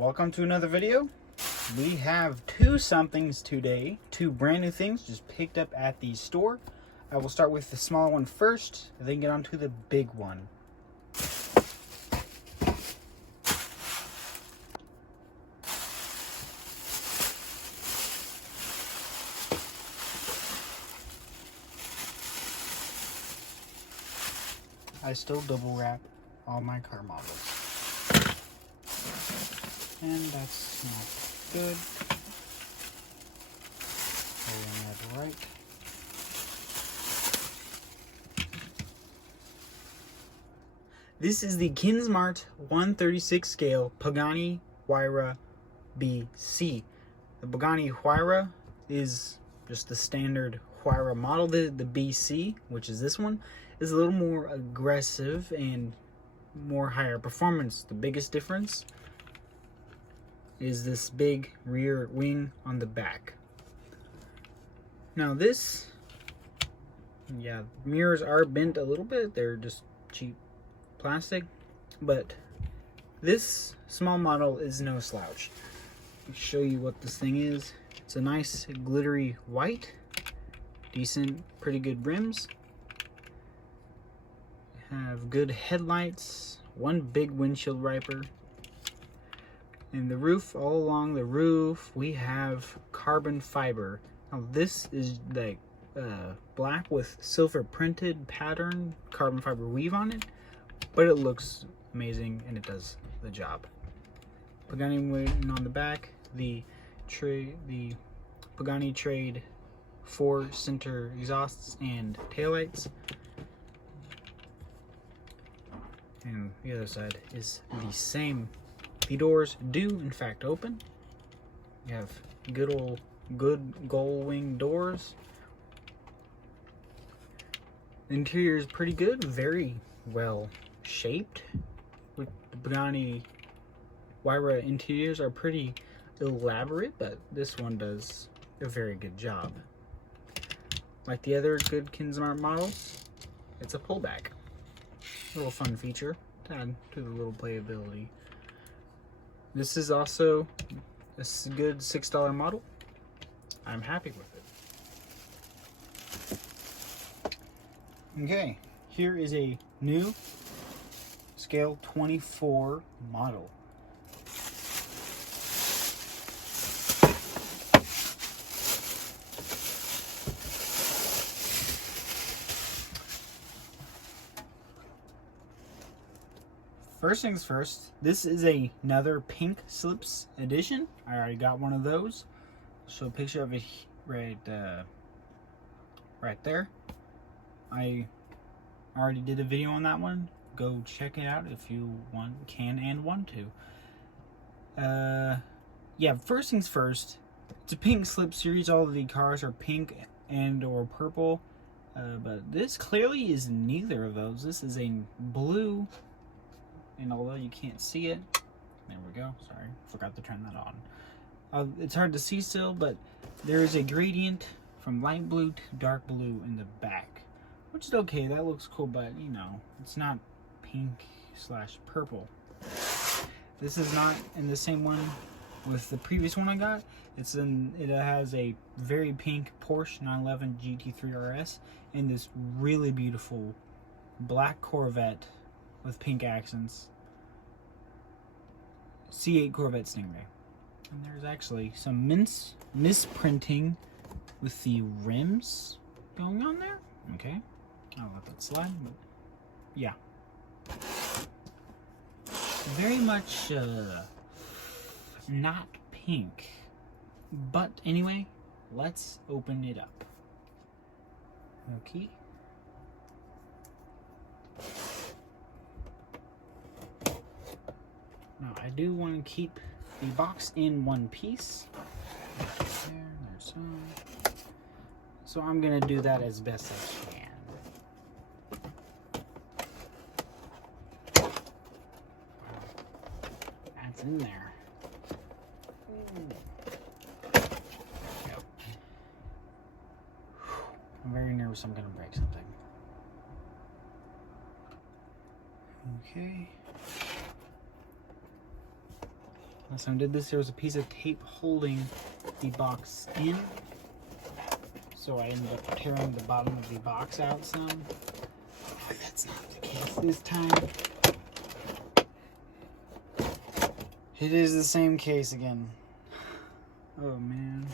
Welcome to another video. We have two somethings today, two brand new things just picked up at the store. I will start with the small one first, then get on to the big one. I still double wrap all my car models. And that's not good. Pulling that right. This is the Kinsmart 136 scale Pagani Huayra BC. The Pagani Huayra is just the standard Huayra model. The BC, which is this one, is a little more aggressive and more higher performance. The biggest difference is this big rear wing on the back. Now this, mirrors are bent a little bit. They're just cheap plastic, but this small model is no slouch. I'll show you what this thing is. It's a nice glittery white, decent, pretty good rims. Have good headlights, one big windshield wiper. And the roof, all along the roof, we have carbon fiber. Now this is like black with silver printed pattern carbon fiber weave on it, but it looks amazing and it does the job. Pagani wing on the back, the Pagani Trade 4 center exhausts and taillights. And the other side is the same. The doors do in fact open. You have good gull wing doors. The interior is pretty good, very well shaped. With the Pagani Huayra interiors are pretty elaborate, but this one does a very good job. Like the other good Kinsmart models, it's a pullback. A little fun feature to add to the little playability. This is also a good $6 model. I'm happy with it. Okay, here is a new scale 24 model. First things first, this is another pink slips edition. I already got one of those. I'll show a picture of it right there. I already did a video on that one. Go check it out if you can and want to. Yeah, first things first, it's a pink slip series. All of the cars are pink and or purple, but this clearly is neither of those. This is a blue. And although you can't see it, there we go, sorry, forgot to turn that on. It's hard to see still, but there is a gradient from light blue to dark blue in the back, which is okay, that looks cool, but you know, it's not pink / purple. This is not in the same one with the previous one I got. It has a very pink Porsche 911 GT3 RS and this really beautiful black Corvette with pink accents, C8 Corvette Stingray. And there's actually some misprinting with the rims going on there. Okay, I'll let that slide, but yeah. Very much not pink. But anyway, let's open it up. Okay. Now, I do want to keep the box in one piece. There's some. So I'm going to do that as best I can. That's in there. There we go. I'm very nervous I'm going to break something. Okay. last time I did this, there was a piece of tape holding the box in. So I ended up tearing the bottom of the box out some. But that's not the case this time. It is the same case again. Oh man.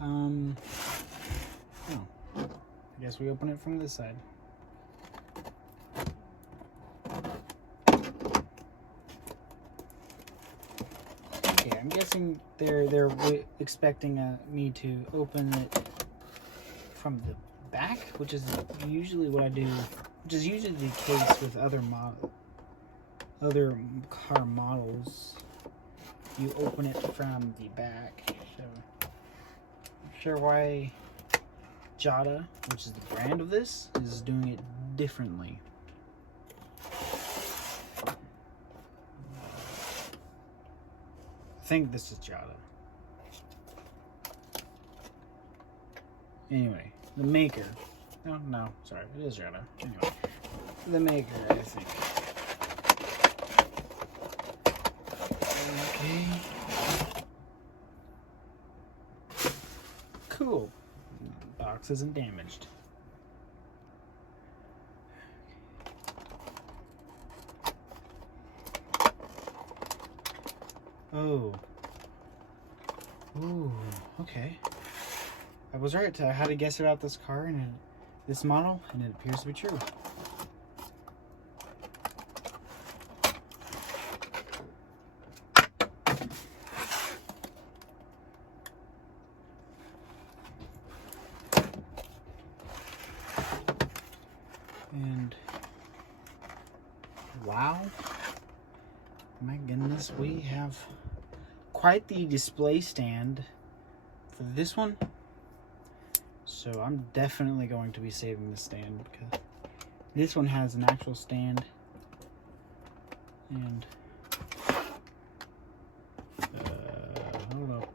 Oh. I guess we open it from this side. Okay, I'm guessing they're expecting me to open it from the back, which is usually what I do, which is usually the case with other car models. You open it from the back. So I'm sure why Jada, which is the brand of this, is doing it differently. I think this is Jada. Anyway, the maker. No, sorry, it is Jada. Anyway, the maker, I think. Okay. Cool. The box isn't damaged. Oh. Ooh, okay. I was right. I had to guess about this car and this model, and it appears to be true. And wow, my goodness, we have quite the display stand for this one. So I'm definitely going to be saving this stand because this one has an actual stand. And hold up.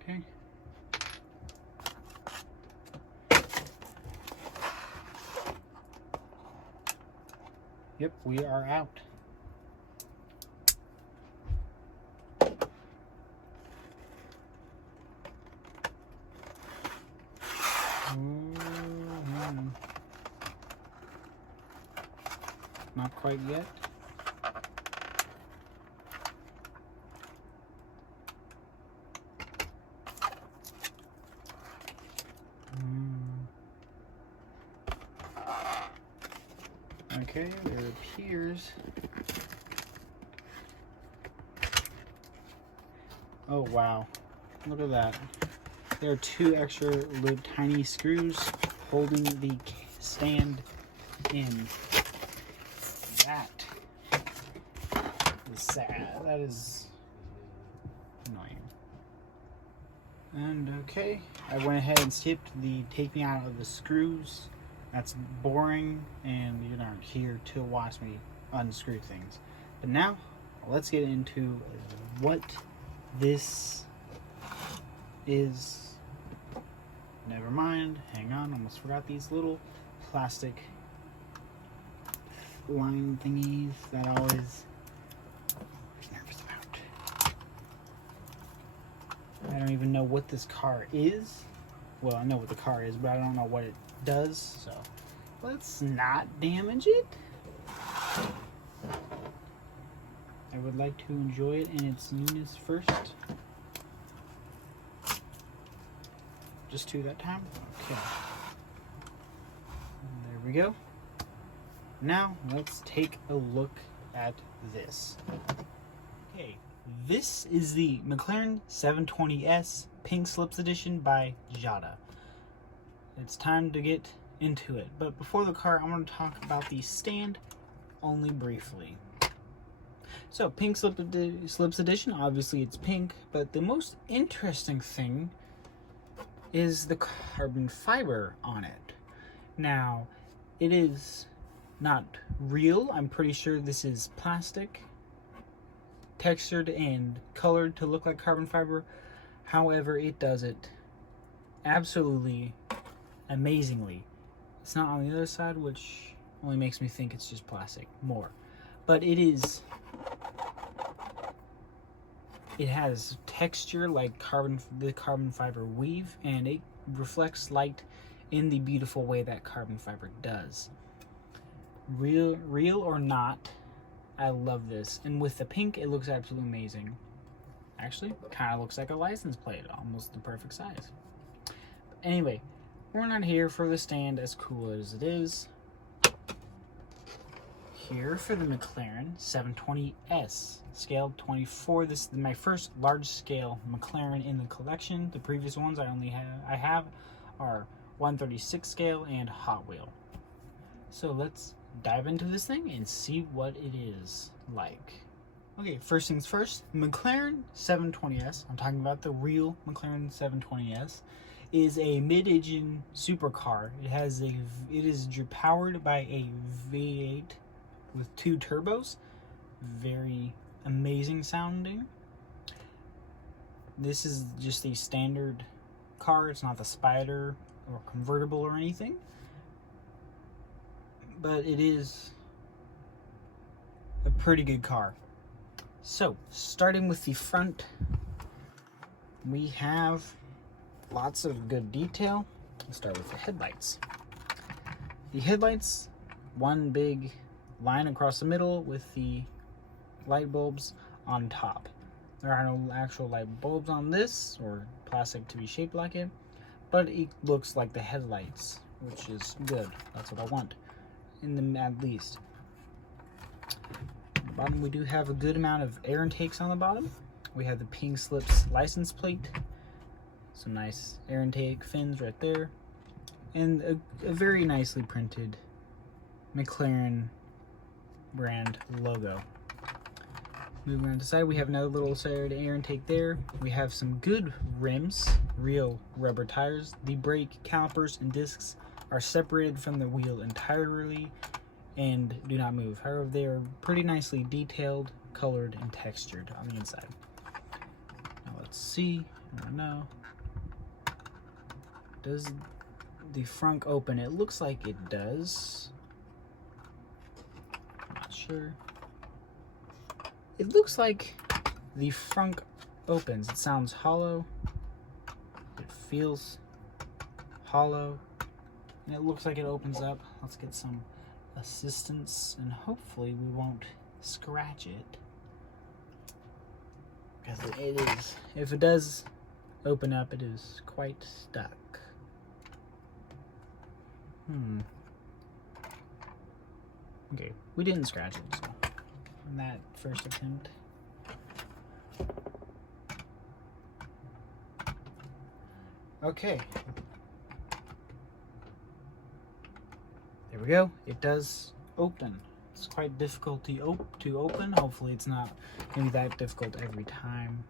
Okay. Yep, we are out. Not quite yet. Okay, there appears. Oh wow, look at that. There are two extra little tiny screws holding the stand in. That is sad. That is annoying. And okay, I went ahead and skipped the taking out of the screws. That's boring, and you're not here to watch me unscrew things. But now, let's get into what this is. Never mind, hang on, almost forgot these little plastic line thingies that I always nervous about. I don't even know what this car is. Well, I know what the car is, but I don't know what it does, so let's not damage it. I would like to enjoy it in its newness first. Just two that time? Okay. There we go. Now, let's take a look at this. Okay, this is the Mclaren 720S Pink Slips Edition by Jada. It's time to get into it. But before the car, I'm going to talk about the stand only briefly. So, Pink Slips Edition, obviously it's pink, but the most interesting thing is the carbon fiber on it. Now, it is not real. I'm pretty sure this is plastic, textured and colored to look like carbon fiber. However, it does it absolutely amazingly. It's not on the other side, which only makes me think it's just plastic more. But it is, it has texture like the carbon fiber weave, and it reflects light in the beautiful way that carbon fiber does. Real or not, I love this. And with the pink, it looks absolutely amazing. Actually, kind of looks like a license plate, almost the perfect size. But anyway, we're not here for the stand, as cool as it is. Here for the Mclaren 720S, scale 24. This is my first large scale Mclaren in the collection. The previous ones I have are 136 scale and Hot Wheel. So let's dive into this thing and see what it is like. Okay, first things first, Mclaren 720S, I'm talking about the real Mclaren 720S, is a mid-engine supercar. It is powered by a V8 with 2 turbos. Very amazing sounding. This is just a standard car. It's not the Spider or convertible or anything. But it is a pretty good car. So, starting with the front, we have lots of good detail. Let's start with the headlights. The headlights, one big line across the middle with the light bulbs on top. There are no actual light bulbs on this, or plastic to be shaped like it, but it looks like the headlights, which is good. That's what I want, at least. Bottom, we do have a good amount of air intakes on the bottom. We have the pink slips license plate, some nice air intake fins right there, and a very nicely printed McLaren brand logo. Moving on to the side, we have another little side air intake there. We have some good rims, real rubber tires. The brake calipers and discs are separated from the wheel entirely and do not move. However, they are pretty nicely detailed, colored, and textured on the inside. Now let's see. I don't know. Does the front open? It looks like it does. I'm not sure. It looks like the front opens. It sounds hollow. It feels hollow. And it looks like it opens up. Let's get some assistance, and hopefully we won't scratch it, because it is, if it does open up, it is quite stuck. Okay, we didn't scratch it, so on that first attempt. Okay, there we go. It does open. It's quite difficult to open. Hopefully it's not going to be that difficult every time.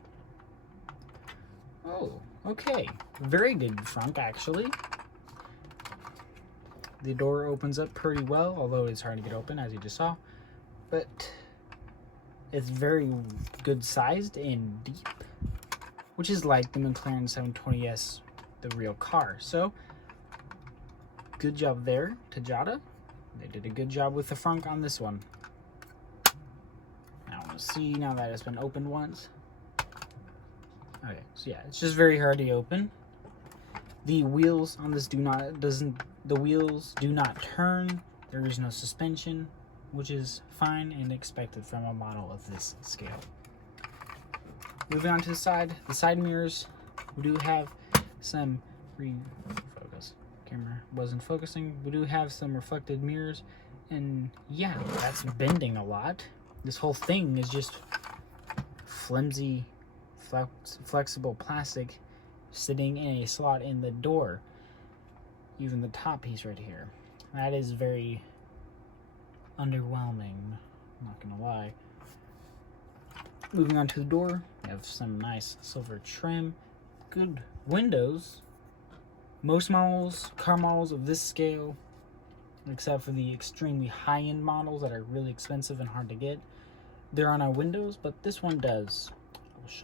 Oh, okay. Very good front, actually. The door opens up pretty well, although it's hard to get open, as you just saw. But it's very good sized and deep, which is like the McLaren 720S, the real car. So, good job there to Jada. They did a good job with the front on this one. Now we'll see, now that it's been opened once. Okay, so yeah, it's just very hard to open. The wheels on this the wheels do not turn. There is no suspension, which is fine and expected from a model of this scale. Moving on to the side mirrors, we do have some focus. Camera wasn't focusing. We do have some reflected mirrors, and yeah, that's bending a lot. This whole thing is just flimsy, flexible plastic sitting in a slot in the door. Even the top piece right here. That is very underwhelming, I'm not gonna lie. Moving on to the door, we have some nice silver trim, good windows. Most models, car models of this scale, except for the extremely high-end models that are really expensive and hard to get. There are no windows, but this one does.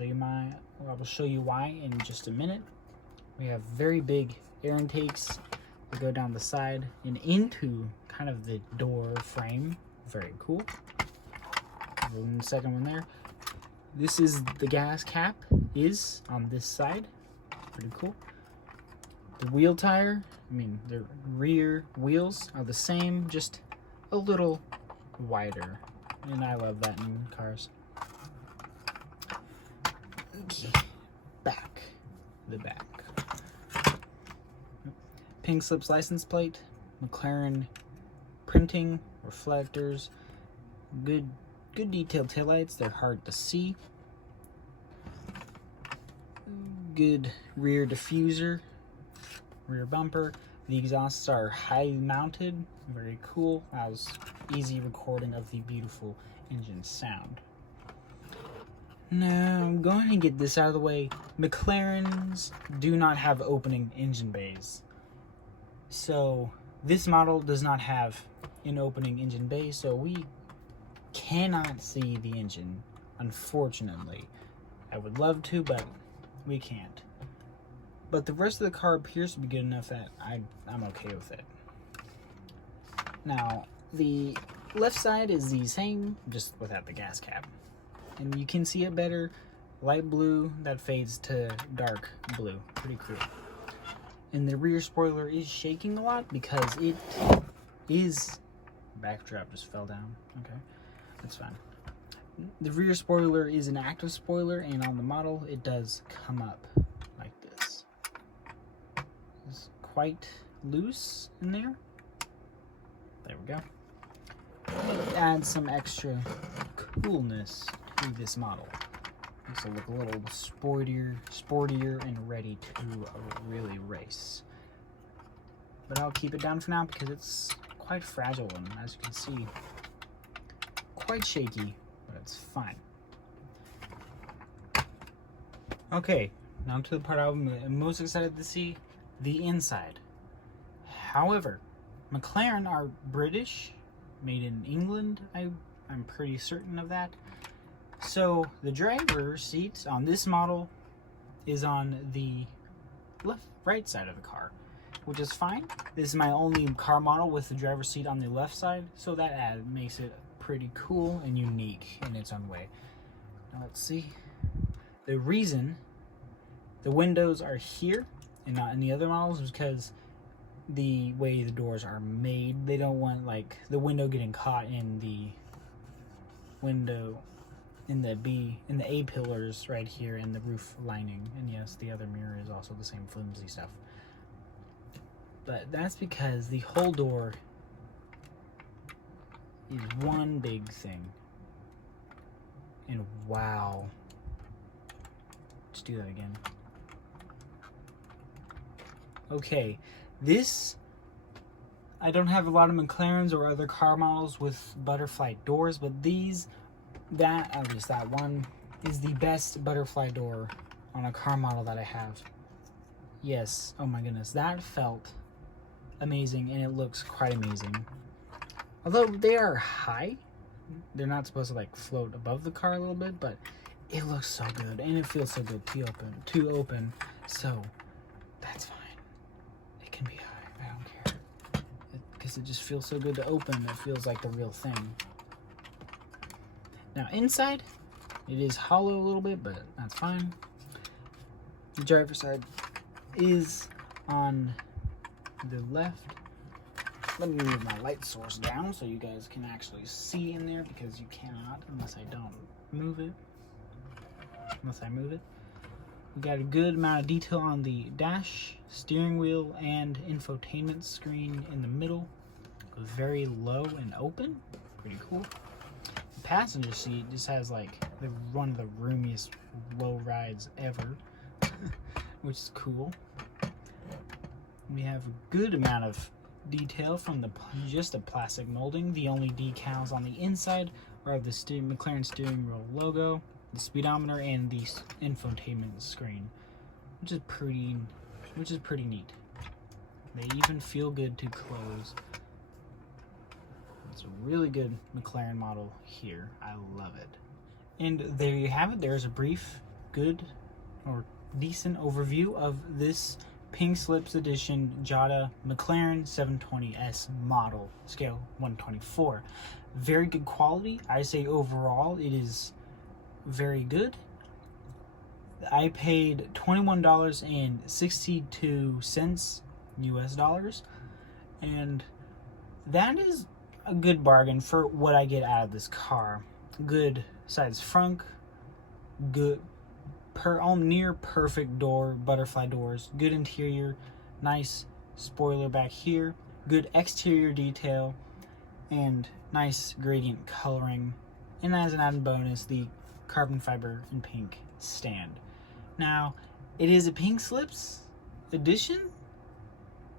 I will show you why in just a minute. We have very big air intakes that go down the side and into kind of the door frame. Very cool. And the second one there. This is the gas cap is on this side. Pretty cool. The wheel tire, the rear wheels are the same, just a little wider. And I love that in cars. Okay. The back. Pink slips license plate, Mclaren printing, reflectors, good detailed taillights. They're hard to see. Good rear diffuser, rear bumper. The exhausts are high mounted, very cool. Allows easy recording of the beautiful engine sound. Now I'm going to get this out of the way. McLarens do not have opening engine bays. So this model does not have an opening engine bay, so we cannot see the engine, unfortunately. I would love to, but we can't. But the rest of the car appears to be good enough that I'm okay with it. Now, the left side is the same, just without the gas cap. And you can see it better. Light blue that fades to dark blue. Pretty cool. And the rear spoiler is shaking a lot because it is... Backdrop just fell down. Okay, that's fine. The rear spoiler is an active spoiler, and on the model it does come up like this. It's quite loose in there. There we go. It adds some extra coolness to this model. Makes it look a little sportier and ready to really race. But I'll keep it down for now because it's quite fragile and, as you can see, quite shaky, but it's fine. Okay, now to the part I'm most excited to see, the inside. However, McLaren are British, made in England. I'm pretty certain of that. So the driver's seat on this model is on the right side of the car, which is fine. This is my only car model with the driver's seat on the left side, so that makes it pretty cool and unique in its own way. Now let's see. The reason the windows are here and not in the other models is because the way the doors are made. They don't want like the window getting caught in the window in the A pillars right here in the roof lining. And yes, the other mirror is also the same flimsy stuff. But that's because the whole door is one big thing. And wow. Let's do that again. Okay, this, I don't have a lot of McLarens or other car models with butterfly doors, but at least that one is the best butterfly door on a car model that I have. Yes, oh my goodness, that felt amazing, and it looks quite amazing. Although they are high, they're not supposed to like float above the car a little bit, but it looks so good, and it feels so good to open, so that's fine. It can be high, I don't care, because it just feels so good to open. It feels like the real thing. Now inside, it is hollow a little bit, but that's fine. The driver's side is on the left. Let me move my light source down so you guys can actually see in there, because you cannot unless I don't move it. We got a good amount of detail on the dash, steering wheel, and infotainment screen in the middle. Very low and open. Pretty cool. The passenger seat just has like one of the roomiest low rides ever, which is cool. We have a good amount of detail from just a plastic molding. The only decals on the inside are the McLaren steering wheel logo, the speedometer, and the infotainment screen, which is pretty neat. They even feel good to close. It's a really good Mclaren model here. I love it. And there you have it. There's a brief, good, or decent overview of this Pink Slips Edition Jada Mclaren 720S model, scale 1/24. Very good quality. I say overall it is very good. I paid $21.62 US dollars, and that is a good bargain for what I get out of this car. Good size frunk, good near perfect butterfly doors, good interior, nice spoiler back here, good exterior detail, and nice gradient coloring, and as an added bonus, the carbon fiber and pink stand. Now, it is a Pink Slips edition.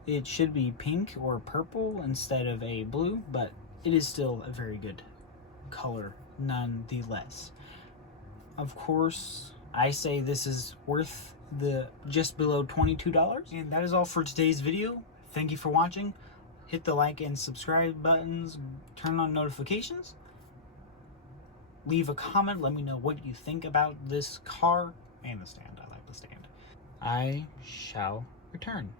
It should be pink or purple instead of a blue, but it is still a very good color nonetheless. Of course, I say this is worth the just below $22. And that is all for today's video. Thank you for watching. Hit the like and subscribe buttons, turn on notifications, leave a comment, let me know what you think about this car and the stand. I like the stand. I shall return.